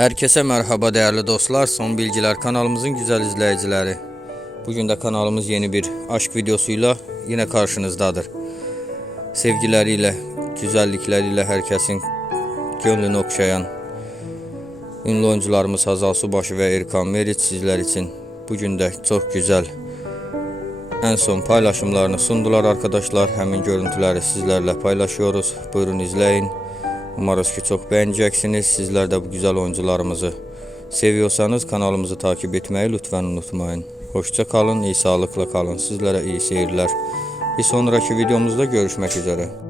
Herkese merhaba değerli dostlar. Son Bilgiler kanalımızın güzel izleyicileri. Bugün de kanalımız yeni bir aşk videosuyla yine karşınızdadır. Sevgileriyle, güzellikleriyle herkesin gönlünü okşayan ünlü oyuncularımız Hazal Subaşı ve Erkan Meriç sizler için bugün de çok güzel en son paylaşımlarını sundular arkadaşlar. Hemen görüntüleri sizlerle paylaşıyoruz. Buyurun izleyin. Umarız ki çok beğeneceksiniz. Sizler de bu güzel oyuncularımızı seviyorsanız kanalımızı takip etmeyi lütfen unutmayın. Hoşça kalın, iyi sağlıkla kalın. Sizlere iyi seyirler. Bir sonraki videomuzda görüşmek üzere.